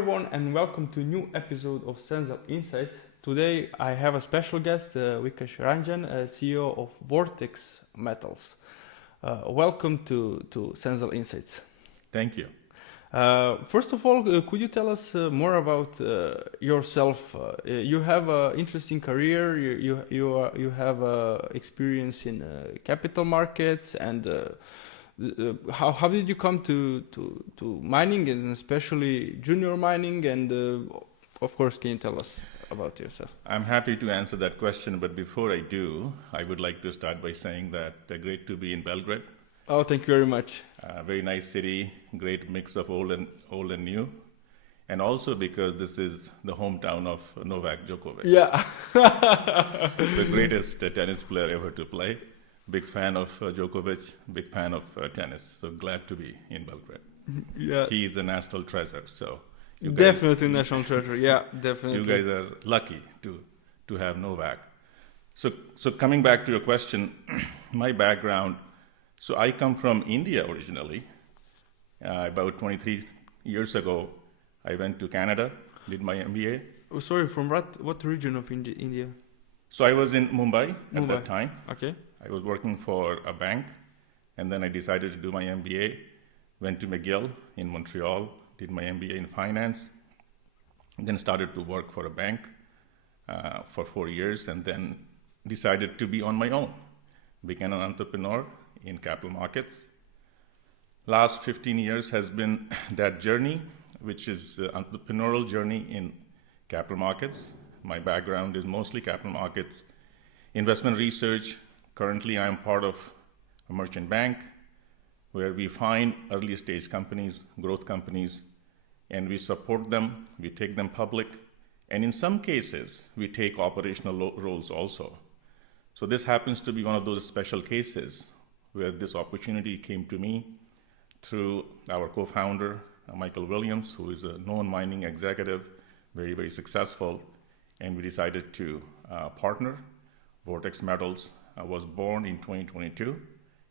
everyone and welcome to a new episode of Senzal Insights. Today I have a special guest, Vikas Ranjan, CEO of Vortex Metals. Welcome to Senzal Insights. Thank you. First of all, could you tell us more about yourself? You have an interesting career. You have experience in capital markets, and how did you come to mining, and especially junior mining? And of course, can you tell us about yourself? I'm happy to answer that question, but before I do, I would like to start by saying that great to be in Belgrade. Oh, thank you very much. Very nice city, great mix of old and new, and also because this is the hometown of Novak Djokovic. Yeah. The greatest tennis player ever to play. Big fan of Djokovic, big fan of tennis. So glad to be in Belgrade. Yeah. He is a national treasure. So Definitely national treasure. Yeah, definitely. You guys are lucky to have Novak. So coming back to your question, my background. So I come from India originally. About 23 years ago, I went to Canada, did my MBA. Oh, sorry, from what region of India? So I was in Mumbai at that time. Okay. I was working for a bank, and then I decided to do my MBA. Went to McGill in Montreal, did my MBA in finance, and then started to work for a bank for 4 years, and then decided to be on my own. Became an entrepreneur in capital markets. Last 15 years has been that journey, which is entrepreneurial journey in capital markets. My background is mostly capital markets, investment research. Currently, I am part of a merchant bank where we find early stage companies, growth companies, and we support them, we take them public, and in some cases, we take operational roles also. So this happens to be one of those special cases where this opportunity came to me through our co-founder, Michael Williams, who is a known mining executive, very, very successful, and we decided to partner. Vortex Metals was born in 2022,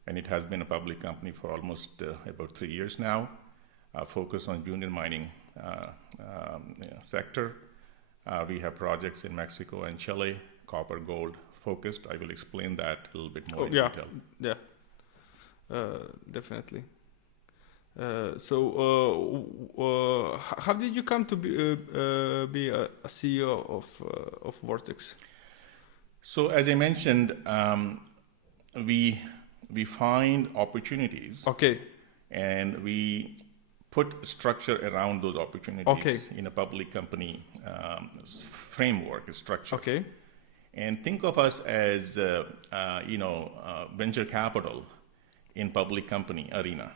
and it has been a public company for almost about 3 years now, focused on junior mining sector. We have projects in Mexico and Chile, copper, gold focused. I will explain that a little bit more in detail. Yeah, definitely. How did you come to be a CEO of Vortex? So as I mentioned, we find opportunities. Okay. And we put structure around those opportunities in a public company framework structure. Okay. And think of us as venture capital in public company arena.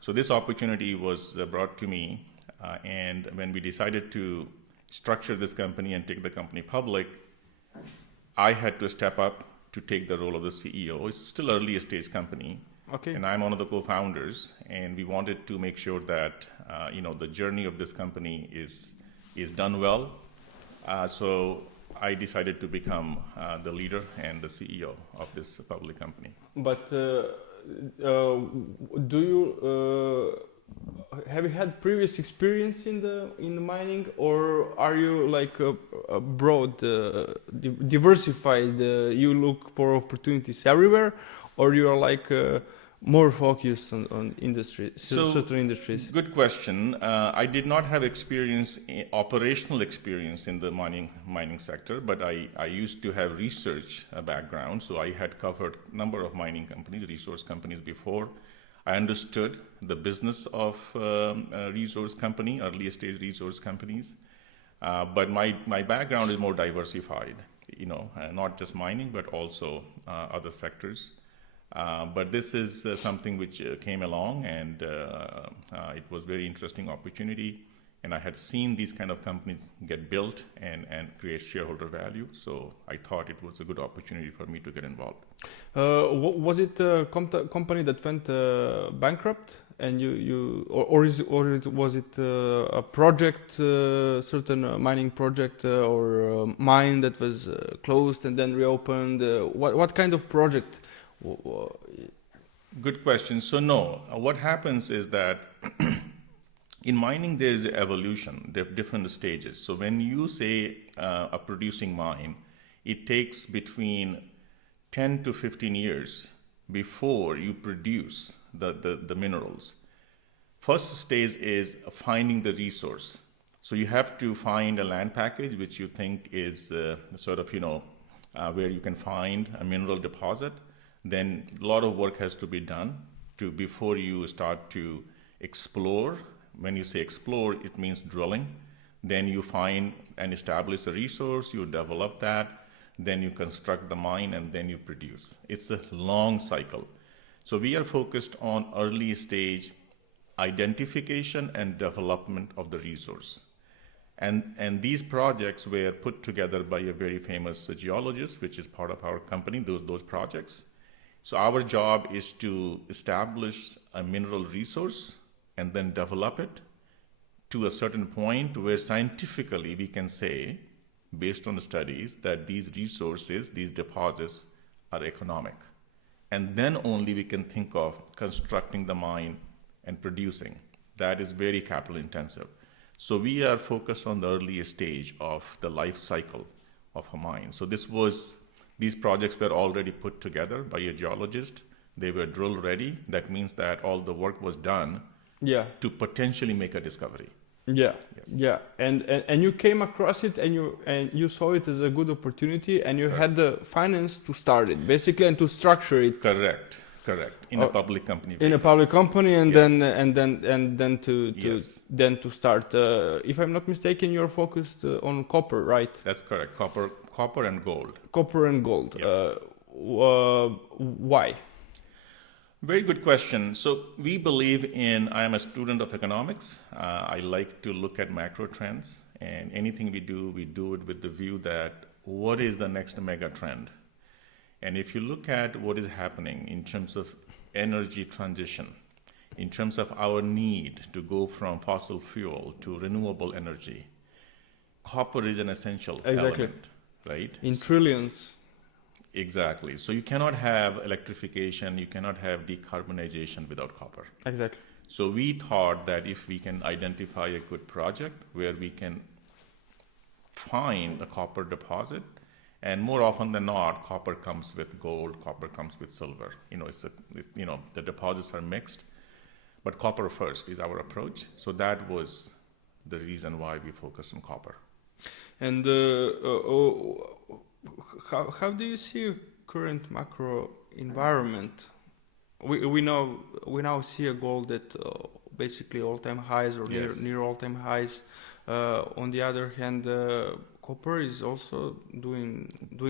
So this opportunity was brought to me, and when we decided to structure this company and take the company public, I had to step up to take the role of the CEO. It's still early stage company. Okay. And I'm one of the co-founders, and we wanted to make sure that the journey of this company is done well. So I decided to become the leader and the CEO of this public company. But have you had previous experience in the mining, or are you like a broad, diversified? You look for opportunities everywhere, or you are like more focused on industry, certain industries? Good question. I did not have operational experience in the mining sector, but I used to have research background, so I had covered a number of mining companies, resource companies before. I understood the business of resource company, early stage resource companies, but my background is more diversified, not just mining, but also other sectors. But this is something which came along, and it was very interesting opportunity. And I had seen these kind of companies get built and create shareholder value. So I thought it was a good opportunity for me to get involved. Was it a company that went bankrupt, and was it a project, certain mining project or a mine that was closed and then reopened? What kind of project? Good question. So no, what happens is that in mining, there is evolution, different stages. So when you say a producing mine, it takes between 10 to 15 years before you produce the minerals. First stage is finding the resource. So you have to find a land package which you think is sort of, where you can find a mineral deposit. Then a lot of work has to be done before you start to explore. When you say explore, it means drilling. Then you find and establish a resource, you develop that, then you construct the mine, and then you produce. It's a long cycle. So we are focused on early stage identification and development of the resource. And these projects were put together by a very famous geologist, which is part of our company, those projects. So our job is to establish a mineral resource and then develop it to a certain point where scientifically we can say, based on the studies, that these resources, these deposits are economic. And then only we can think of constructing the mine and producing. That is very capital intensive. So we are focused on the early stage of the life cycle of a mine. So these projects were already put together by a geologist. They were drill ready. That means that all the work was done to potentially make a discovery. Yeah, Yes. yeah, and you came across it, and you saw it as a good opportunity, and you had the finance to start it, basically, and to structure it. Correct. In a public company. In a public company, and Yes. then to Yes. then to start. If I'm not mistaken, you're focused on copper, right? That's correct. Copper and gold. Copper and gold. Yeah. Why? Very good question. So we believe I am a student of economics. I like to look at macro trends, and anything we do it with the view that what is the next mega trend? And if you look at what is happening in terms of energy transition, in terms of our need to go from fossil fuel to renewable energy, copper is an essential element, right? In trillions. Exactly. So you cannot have electrification, you cannot have decarbonization without copper. Exactly. So we thought that if we can identify a good project where we can find a copper deposit, and more often than not, copper comes with gold, copper comes with silver. The deposits are mixed, but copper first is our approach. So that was the reason why we focused on copper. And how do you see current macro environment? We now see a gold at basically all-time highs, or Yes. near all-time highs. On the other hand, copper is also doing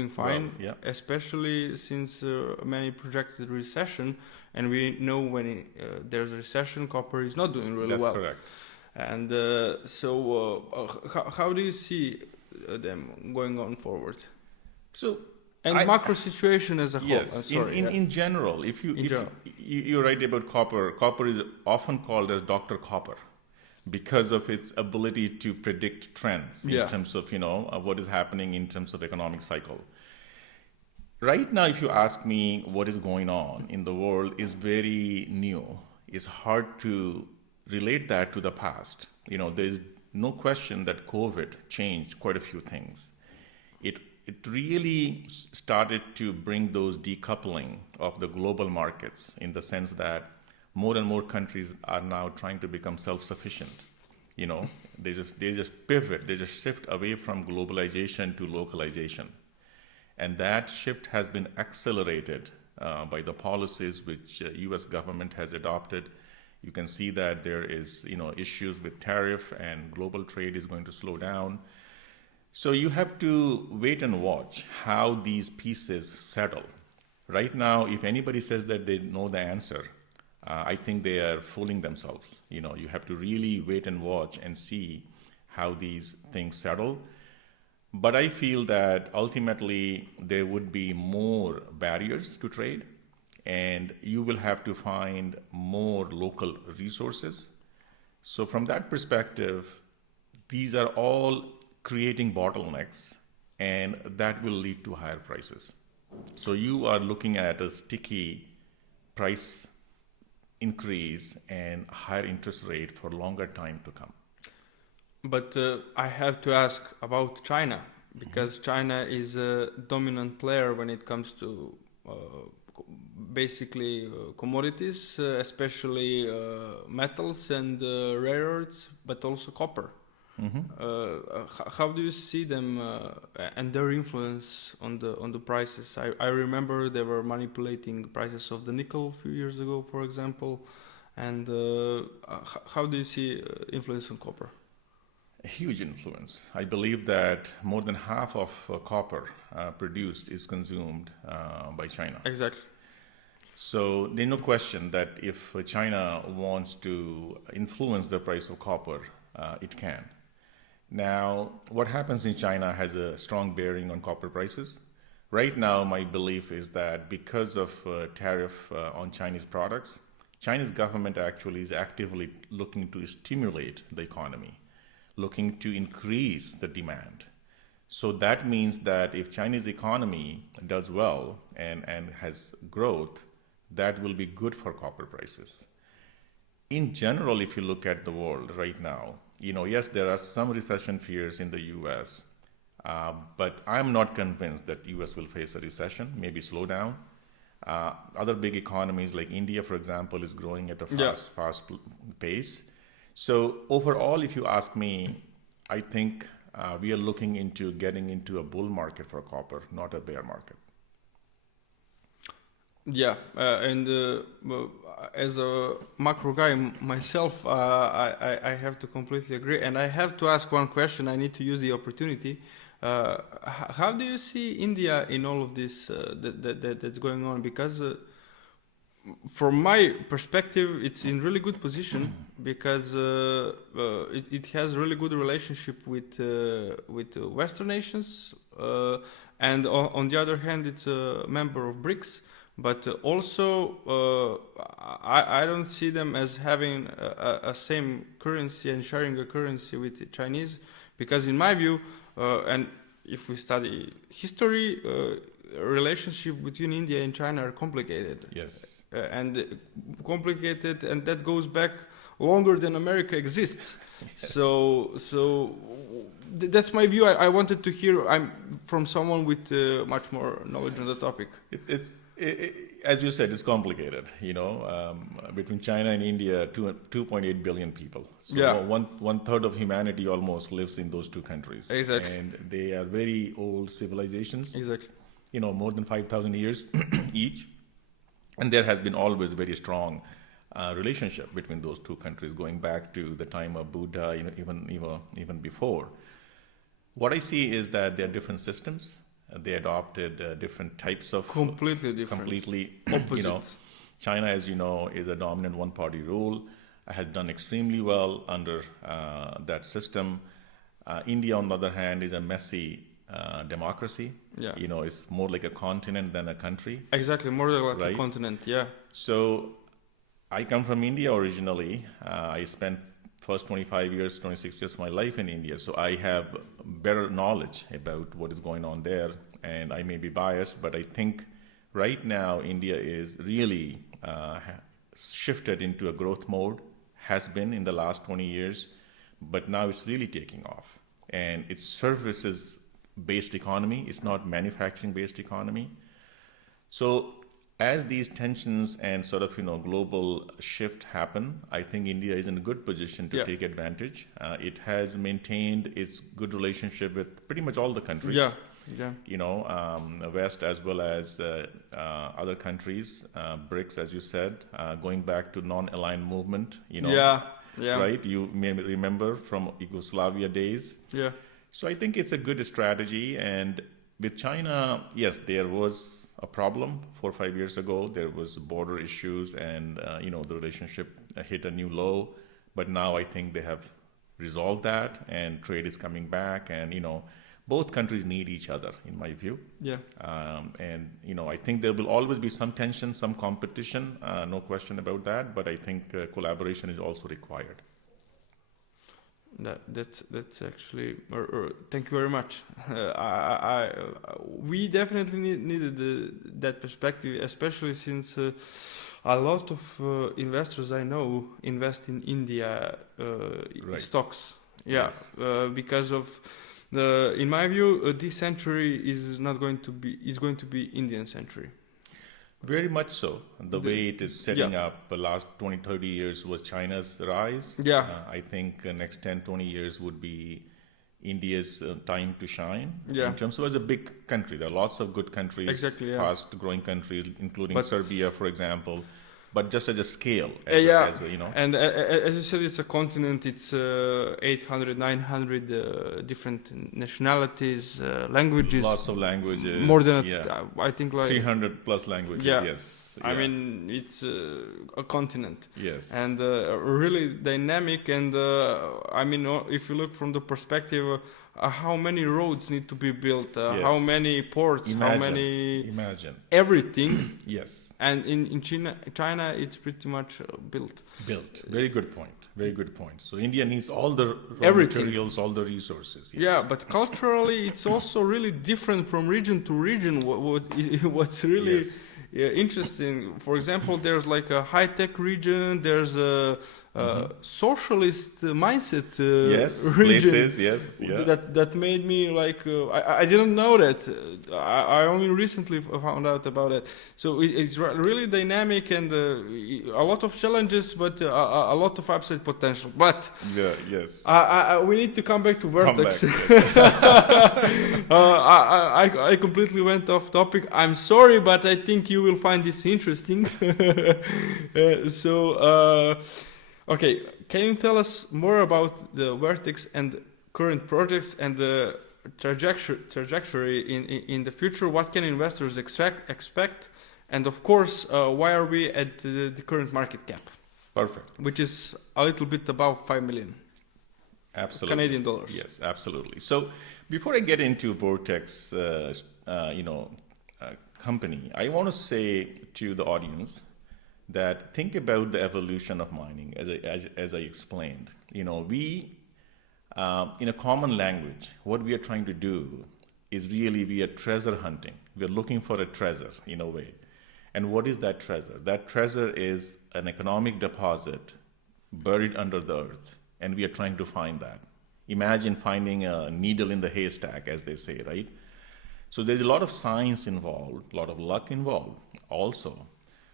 fine, Well, yeah. especially since many projected recession, and we know when there's a recession, copper is not doing really That's well. correct. And how do you see them going on forward? So And macro situation as a whole. yes, Sorry, in general, you're right about copper. Copper is often called as Dr. Copper because of its ability to predict trends in terms of what is happening in terms of economic cycle. Right now, if you ask me what is going on in the world, is very new. It's hard to relate that to the past. There's no question that COVID changed quite a few things. It really started to bring those decoupling of the global markets, in the sense that more and more countries are now trying to become self-sufficient. They just pivot, they just shift away from globalization to localization. And that shift has been accelerated by the policies which US government has adopted. You can see that there is issues with tariff, and global trade is going to slow down. So you have to wait and watch how these pieces settle. Right now, if anybody says that they know the answer, I think they are fooling themselves. You have to really wait and watch and see how these things settle. But I feel that ultimately there would be more barriers to trade, and you will have to find more local resources. So from that perspective, these are all creating bottlenecks, and that will lead to higher prices. So you are looking at a sticky price increase and higher interest rate for longer time to come. But I have to ask about China, because China is a dominant player when it comes to basically commodities, especially metals and rare earths, but also copper. How do you see them and their influence on the prices? I remember they were manipulating prices of the nickel a few years ago, for example. And how do you see influence on copper? A huge influence. I believe that more than half of copper produced is consumed by China. Exactly. So there's no question that if China wants to influence the price of copper, it can. Now, what happens in China has a strong bearing on copper prices. Right now, my belief is that because of tariff on Chinese products, Chinese government actually is actively looking to stimulate the economy, looking to increase the demand. So that means that if Chinese economy does well and has growth, that will be good for copper prices. In general, if you look at the world right now, yes, there are some recession fears in the US, but I'm not convinced that US will face a recession, maybe slow down. Other big economies like India, for example, is growing at a fast pace. So overall, if you ask me, I think we are looking into getting into a bull market for copper, not a bear market. Yeah, and as a macro guy myself, I have to completely agree. And I have to ask one question. I need to use the opportunity. How do you see India in all of this that's going on? Because from my perspective, it's in really good position because it has really good relationship with Western nations, and on the other hand, it's a member of BRICS. But also, I don't see them as having a same currency and sharing a currency with the Chinese, because in my view, and if we study history, relationship between India and China are complicated. Yes. And complicated, and that goes back longer than America exists. Yes. So that's my view. I wanted to hear from someone with much more knowledge on the topic. As you said, it's complicated. Between China and India, 2.8 billion people. So one third of humanity almost lives in those two countries. Exactly. And they are very old civilizations. Exactly. More than 5,000 years each. And there has been always a very strong relationship between those two countries, going back to the time of Buddha, even before. What I see is that there are different systems. They adopted different types of completely different, completely opposite. China, as you know, is a dominant one-party rule. Has done extremely well under that system. India, on the other hand, is a messy democracy. Yeah. It's more like a continent than a country. Exactly, more like a continent. Yeah. So, I come from India originally. I spent first 26 years of my life in India. So I have better knowledge about what is going on there. And I may be biased, but I think right now India is really shifted into a growth mode, has been in the last 20 years, but now it's really taking off. And it's services-based economy. It's not manufacturing-based economy. So as these tensions and sort of global shift happen, I think India is in a good position to take advantage. It has maintained its good relationship with pretty much all the countries. West as well as other countries, BRICS, as you said, going back to non-aligned movement. Right? You may remember from Yugoslavia days. Yeah. So I think it's a good strategy. And with China, yes, there was a problem 4 or 5 years ago. There was border issues, and the relationship hit a new low. But now I think they have resolved that, and trade is coming back. And both countries need each other, in my view. Yeah. And I think there will always be some tension, some competition, no question about that. But I think collaboration is also required. That's actually. Thank you very much. We definitely needed that perspective, especially since a lot of investors I know invest in India stocks. Yeah, Yes. because of in my view, this century is going to be Indian century. Very much so. The way it is setting up the last 20, 30 years was China's rise. Yeah. I think next 10, 20 years would be India's time to shine. Yeah. In terms of as a big country, there are lots of good countries, Exactly, yeah. fast growing countries, including But Serbia, for example. But just as a scale, you know. And as you said, it's a continent. It's 800, 900 different nationalities, languages. Lots of languages. More than I think like 300 plus languages. Yeah. Yes. I mean, it's a continent. Yes. And really dynamic. And I mean, if you look from the perspective, how many roads need to be built? How many ports? Imagine. Everything. Yes. And in China, it's pretty much built. Very good point. Very good point. So India needs all the raw materials, all the resources. Yes. Yeah, but culturally, it's also really different from region to region. What's really interesting, for example, there's like a high-tech region. There's a socialist mindset region. Places, That made me like I didn't know that. I only recently found out about it. So it's really dynamic and a lot of challenges, but a lot of upside potential. But we need to come back to Vortex. I completely went off topic. I'm sorry, but I think you will find this interesting. Okay, can you tell us more about the Vortex and current projects and the trajectory in the future? What can investors expect? And of course, why are we at the current market cap? Perfect. Which is a little bit above 5 million. Absolutely. Canadian dollars. Yes, absolutely. So before I get into Vortex, company, I want to say to the audience that think about the evolution of mining as I explained. You know, we, in a common language, what we are trying to do is really we are treasure hunting. We're looking for a treasure in a way. And what is that treasure? That treasure is an economic deposit buried under the earth, and we are trying to find that. Imagine finding a needle in the haystack, as they say, right? So there's a lot of science involved, a lot of luck involved also.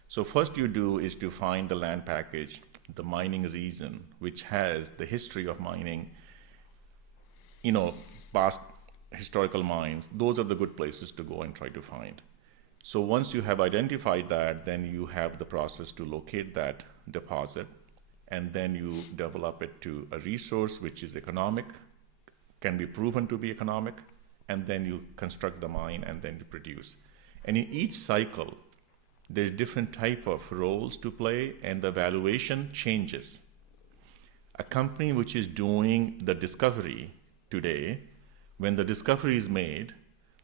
So first you do is to find the land package, the mining region, which has the history of mining, you know, past historical mines. Those are the good places to go and try to find. So once you have identified that, then you have the process to locate that deposit, and then you develop it to a resource which is economic, can be proven to be economic, and then you construct the mine and then you produce. And in each cycle, there's different type of roles to play, and the valuation changes. A company which is doing the discovery today, when the discovery is made,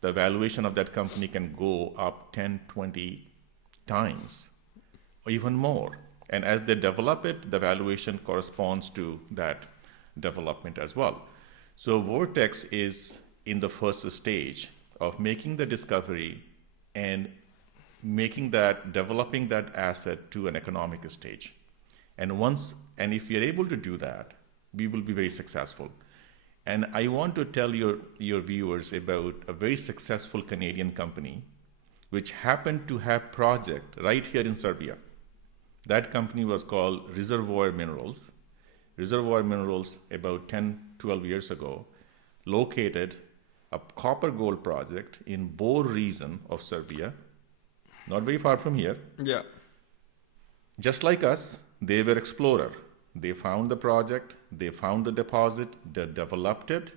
the valuation of that company can go up 10, 20 times, or even more. And as they develop it, the valuation corresponds to that development as well. So Vortex is in the first stage of making the discovery and developing that asset to an economic stage. And if you're able to do that, we will be very successful. And I want to tell your viewers about a very successful Canadian company which happened to have project right here in Serbia. That company was called Reservoir Minerals. Reservoir Minerals, about 10, 12 years ago, located a copper gold project in Bor region of Serbia, not very far from here. Yeah. Just like us, they were explorer. They found the project, they found the deposit, they developed it.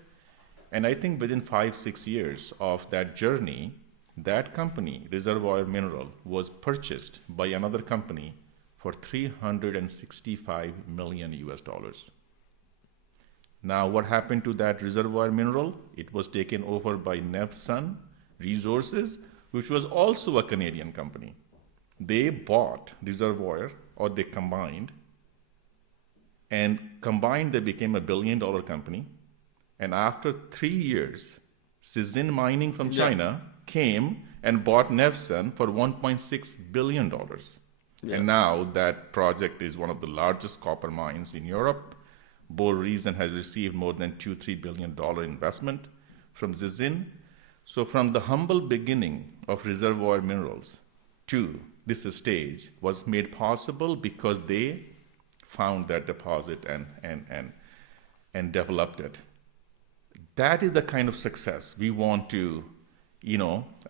And I think within 5-6 years of that journey, that company, Reservoir Mineral, was purchased by another company for $365 million US. Now, what happened to that Reservoir Mineral? It was taken over by Nevsun Resources, which was also a Canadian company. They bought Reservoir, or they combined, and combined they became $1 billion company. And after 3 years, Senzal Mining from China came and bought Nevsun for $1.6 billion. Yeah. And now that project is one of the largest copper mines in Europe. Boliden has received more than $2-3 billion investment from Zizin. So from the humble beginning of reservoir minerals to this stage was made possible because they found that deposit and developed it. That is the kind of success we want to,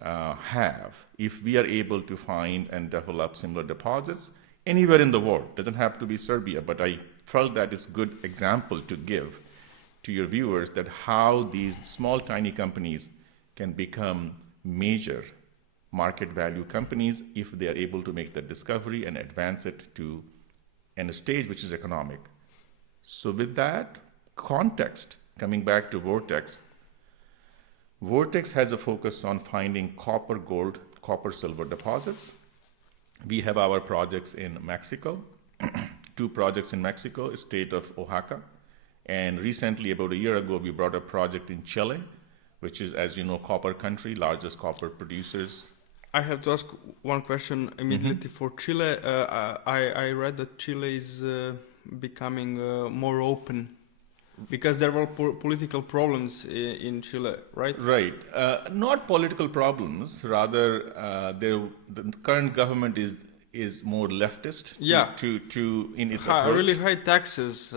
have if we are able to find and develop similar deposits anywhere in the world. Doesn't have to be Serbia, but I felt that it's a good example to give to your viewers that how these small, tiny companies can become major market value companies if they are able to make the discovery and advance it to a stage which is economic. So with that context, coming back to Vortex, Vortex has a focus on finding copper, gold, copper, silver deposits. We have our projects in Mexico, 2 projects in Mexico, state of Oaxaca. And recently, about a year ago, we brought a project in Chile, which is, as you know, copper country, largest copper producers. I have to ask one question immediately for Chile. I read that Chile is becoming more open because there were political problems in Chile, right? Right. Not political problems. Rather, the current government is more leftist. To in its approach. Really high taxes.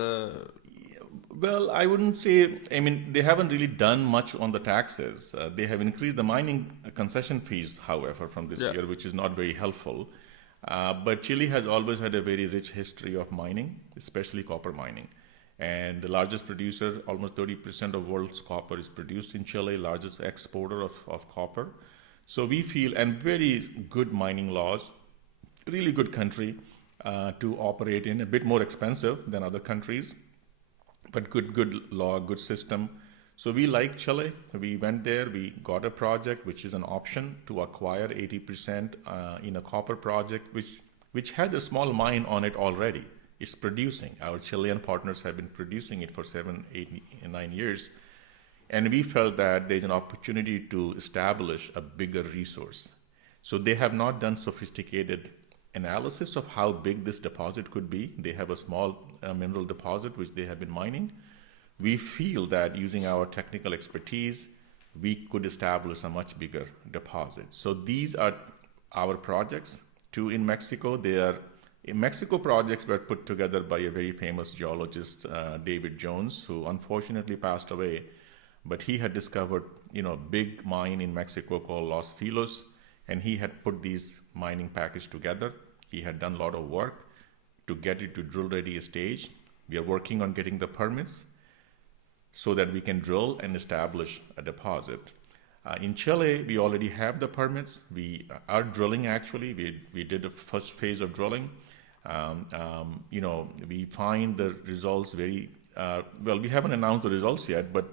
Well, I wouldn't say. I mean, they haven't really done much on the taxes. They have increased the mining concession fees, however, from this year, which is not very helpful. But Chile has always had a very rich history of mining, especially copper mining. And the largest producer, almost 30% of world's copper is produced in Chile, largest exporter of copper. So we feel, and very good mining laws, really good country to operate in, a bit more expensive than other countries, but good law, good system. So we like Chile. We went there, we got a project, which is an option to acquire 80% in a copper project, which had a small mine on it already. It's producing. Our Chilean partners have been producing it for 7, 8, 9 years. And we felt that there's an opportunity to establish a bigger resource. So they have not done sophisticated analysis of how big this deposit could be. They have a small mineral deposit which they have been mining. We feel that using our technical expertise, we could establish a much bigger deposit. So these are our projects. 2 in Mexico. They are in Mexico projects were put together by a very famous geologist, David Jones, who unfortunately passed away. But he had discovered, big mine in Mexico called Los Filos, and he had put these mining package together. He had done a lot of work to get it to drill-ready stage. We are working on getting the permits so that we can drill and establish a deposit. In Chile, we already have the permits. We are drilling, actually. We did the first phase of drilling. We find the results very, we haven't announced the results yet, but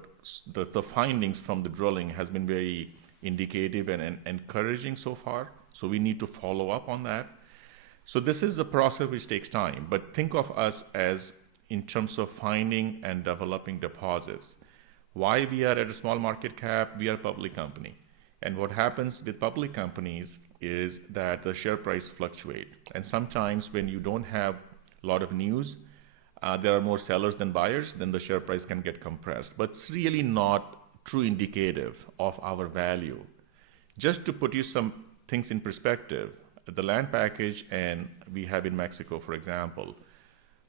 the findings from the drilling has been very indicative and encouraging so far. So we need to follow up on that. So this is a process which takes time, but think of us as in terms of finding and developing deposits. Why we are at a small market cap? We are a public company. And what happens with public companies is that the share price fluctuate. And sometimes when you don't have a lot of news, there are more sellers than buyers, then the share price can get compressed. But it's really not true indicative of our value. Just to put you some things in perspective, the land package and we have in Mexico, for example,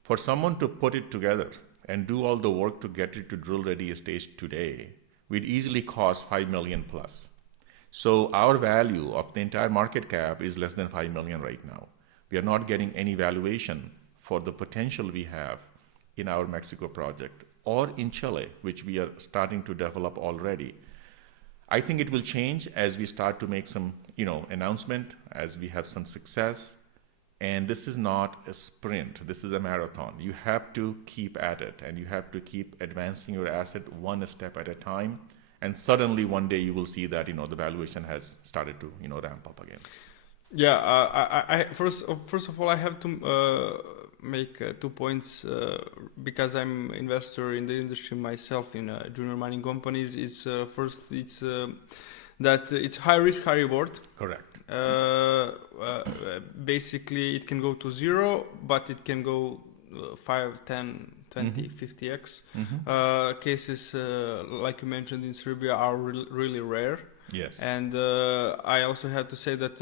for someone to put it together and do all the work to get it to drill-ready stage today, would easily cost $5 million plus. So our value of the entire market cap is less than $5 million right now. We are not getting any valuation for the potential we have in our Mexico project or in Chile, which we are starting to develop already. I think it will change as we start to make some, announcement, as we have some success. And this is not a sprint. This is a marathon. You have to keep at it, and you have to keep advancing your asset one step at a time. And suddenly one day you will see that, the valuation has started to, ramp up again. Yeah, I first of all, I have to make 2 points because I'm investor in the industry myself in junior mining companies. It's first, it's that it's high risk, high reward. Correct. basically it can go to 0, but it can go 5, 10, 20, 50x. Cases like you mentioned in Serbia are really rare. Yes. And I also had to say that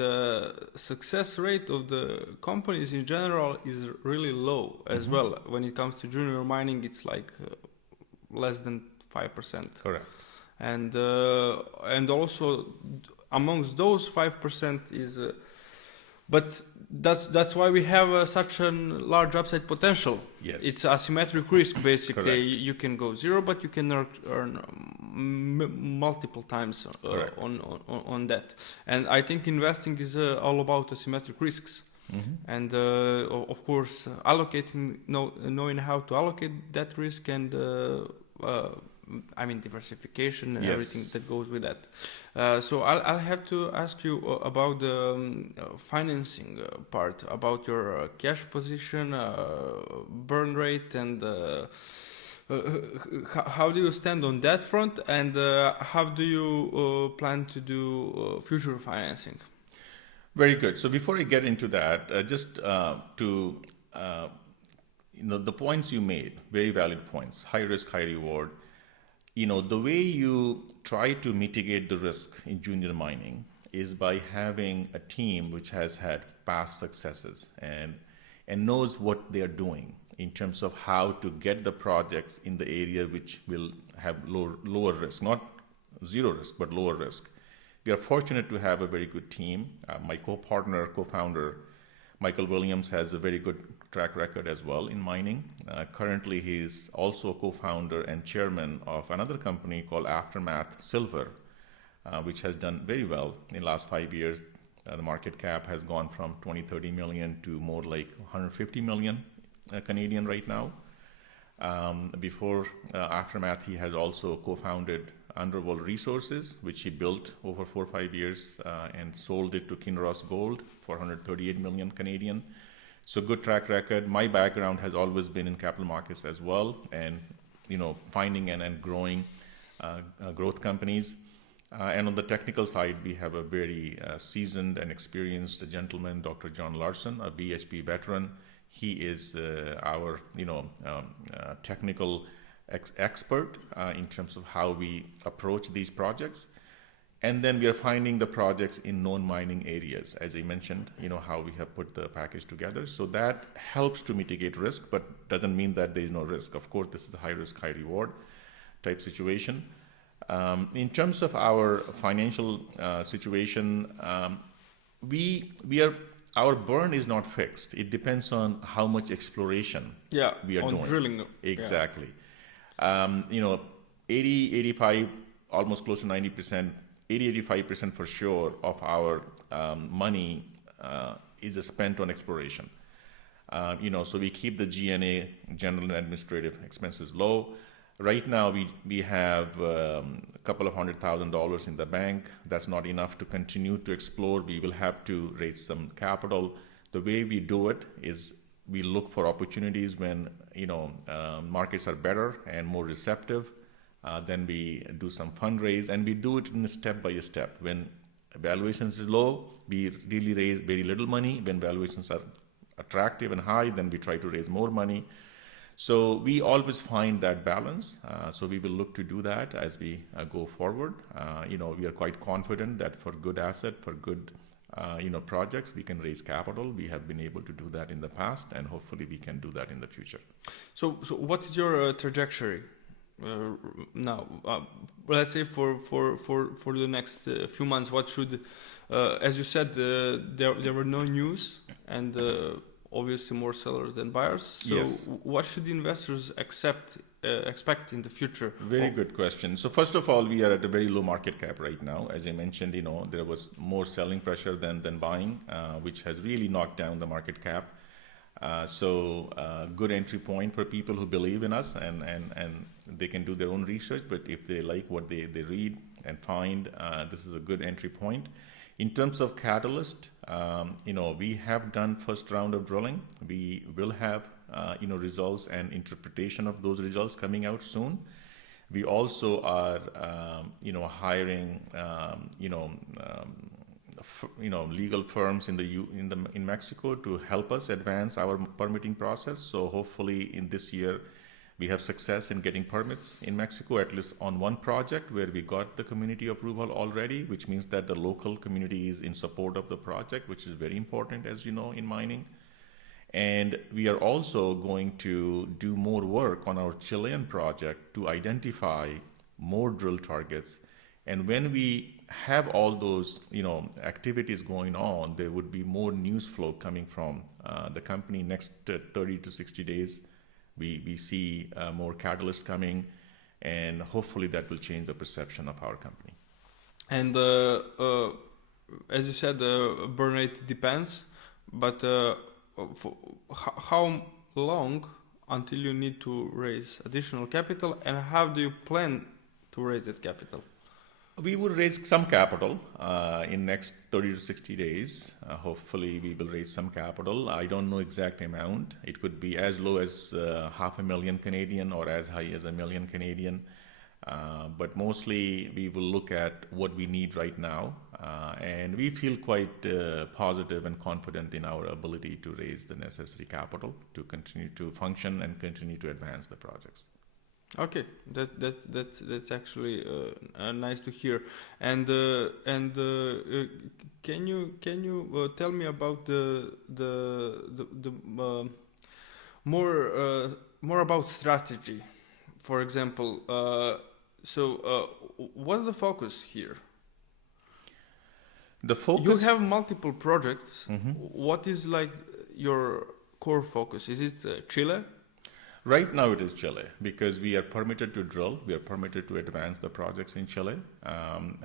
success rate of the companies in general is really low as well. When it comes to junior mining, it's like less than 5%. Correct. And also amongst those 5% is, but that's why we have such a large upside potential. Yes. It's asymmetric risk basically. Correct. You can go 0, but you can earn multiple times on that. And I think investing is all about asymmetric risks. And of course, knowing how to allocate that risk and diversification and everything that goes with that. So I'll have to ask you about the financing part, about your cash position, burn rate, and how do you stand on that front, and how do you plan to do future financing? Very good. So before I get into that, just to the points you made, very valid points. High risk, high reward. The way you try to mitigate the risk in junior mining is by having a team which has had past successes and knows what they are doing in terms of how to get the projects in the area which will have lower risk, not zero risk, but lower risk. We are fortunate to have a very good team. My co-founder, Michael Williams, has a very good track record as well in mining. Currently, he's also a co-founder and chairman of another company called Aftermath Silver, which has done very well in the last 5 years. The market cap has gone from 20-30 million to more like 150 million Canadian right now. Before Aftermath, he has also co-founded Underworld Resources, which he built over 4 or 5 years and sold it to Kinross Gold for 138 million Canadian. So good track record. My background has always been in capital markets as well, and finding and growing growth companies. And on the technical side, we have a very seasoned and experienced gentleman, Dr. John Larson, a BHP veteran. He is our technical expert in terms of how we approach these projects. And then we are finding the projects in known mining areas, as I mentioned, how we have put the package together. So that helps to mitigate risk, but doesn't mean that there is no risk. Of course, this is a high risk, high reward type situation. In terms of our financial situation, our burn is not fixed. It depends on how much exploration we are doing. Drilling. Exactly. 80, 85, almost close to 90%, 80, 85% for sure of our money is spent on exploration. So we keep the G&A, general and administrative expenses, low. Right now, we have a couple of $100,000 in the bank. That's not enough to continue to explore. We will have to raise some capital. The way we do it is we look for opportunities when markets are better and more receptive. Then we do some fundraise, and we do it in step by step. When valuations is low, we really raise very little money. When valuations are attractive and high, then we try to raise more money. So we always find that balance. So we will look to do that as we go forward. We are quite confident that for good asset, for good projects, we can raise capital. We have been able to do that in the past, and hopefully we can do that in the future. So what is your trajectory now? Let's say for the next few months, what should, as you said, there were no news, and obviously more sellers than buyers. So yes. What should investors expect in the future? Very good question. So first of all, we are at a very low market cap right now. As I mentioned, there was more selling pressure than buying, which has really knocked down the market cap. So good entry point for people who believe in us, and they can do their own research. But if they like what they read and find, this is a good entry point. In terms of catalyst, we have done first round of drilling. We will have results and interpretation of those results coming out soon. We also are hiring legal firms in Mexico to help us advance our permitting process. So hopefully in this year we have success in getting permits in Mexico, at least on one project where we got the community approval already, which means that the local community is in support of the project, which is very important, as you know, in mining. And we are also going to do more work on our Chilean project to identify more drill targets. And when we have all those, activities going on, there would be more news flow coming from the company next 30 to 60 days. We see more catalyst coming, and hopefully that will change the perception of our company. And as you said, burn rate depends, but how long until you need to raise additional capital, and how do you plan to raise that capital? We will raise some capital in next 30 to 60 days. Hopefully we will raise some capital. I don't know exact amount. It could be as low as $500,000 Canadian or as high as $1 million Canadian. But mostly we will look at what we need right now. And we feel quite positive and confident in our ability to raise the necessary capital to continue to function and continue to advance the projects. Okay, that's actually nice to hear. And can you tell me about the more about strategy? For example, what's the focus here? The focus. You have multiple projects. Mm-hmm. What is like your core focus? Is it Chile? Right now it is Chile, because we are permitted to drill, we are permitted to advance the projects in Chile.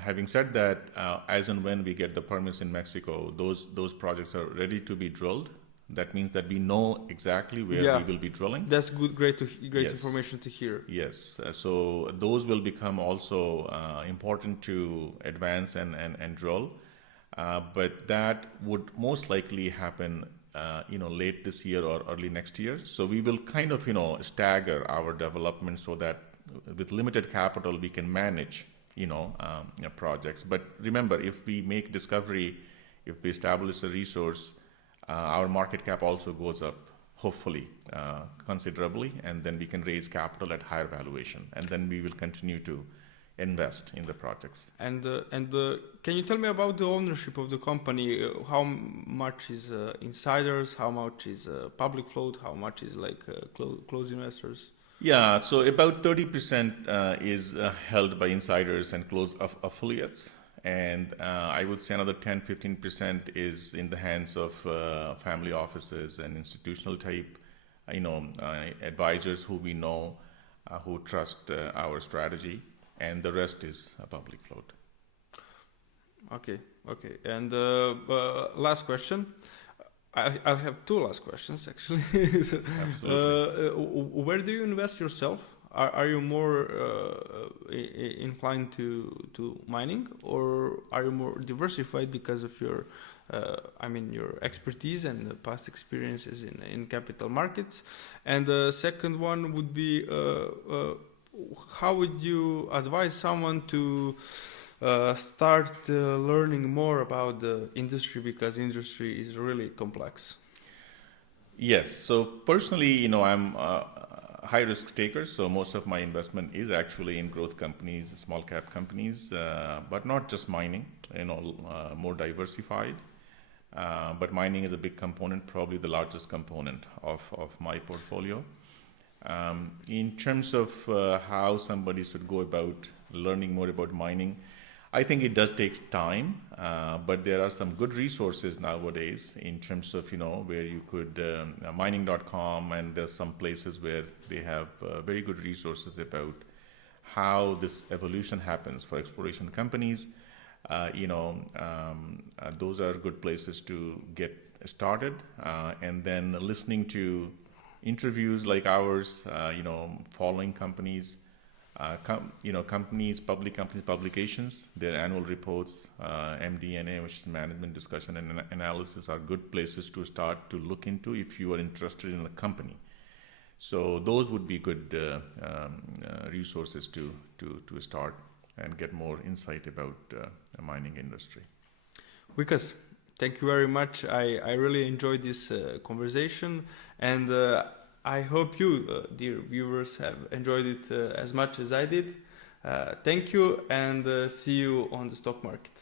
Having said that, as and when we get the permits in Mexico, those projects are ready to be drilled. That means that we know exactly where we will be drilling. That's good, great Yes. information to hear. Yes, so those will become also important to advance and drill. But that would most likely happen late this year or early next year. So we will kind of, stagger our development so that with limited capital, we can manage, projects. But remember, if we make discovery, if we establish a resource, our market cap also goes up, hopefully, considerably, and then we can raise capital at higher valuation. And then we will continue to invest in the projects. And can you tell me about the ownership of the company? How much is insiders? How much is public float? How much is like close investors? Yeah, so about 30% is held by insiders and close affiliates. And I would say another 10-15% is in the hands of family offices and institutional type, advisors who we know, who trust our strategy. And the rest is a public float. Okay. And last question. I'll have two last questions, actually. Absolutely. Where do you invest yourself? Are you more inclined to mining, or are you more diversified because of your expertise and past experiences in capital markets? And the second one would be, how would you advise someone to start learning more about the industry, because industry is really complex? Yes. So personally, I'm a high risk taker. So most of my investment is actually in growth companies, small cap companies, but not just mining, more diversified. But mining is a big component, probably the largest component of my portfolio. In terms of how somebody should go about learning more about mining, I think it does take time, but there are some good resources nowadays in terms of, where you could, mining.com, and there's some places where they have very good resources about how this evolution happens for exploration companies. Those are good places to get started, and then listening to interviews like ours, following companies, public companies' publications, their annual reports, MD&A, which is management discussion and analysis, are good places to start to look into if you are interested in a company. So those would be good resources to start and get more insight about the mining industry. Vikas, thank you very much. I really enjoyed this conversation, and I hope you, dear viewers, have enjoyed it as much as I did. Thank you, and see you on the stock market.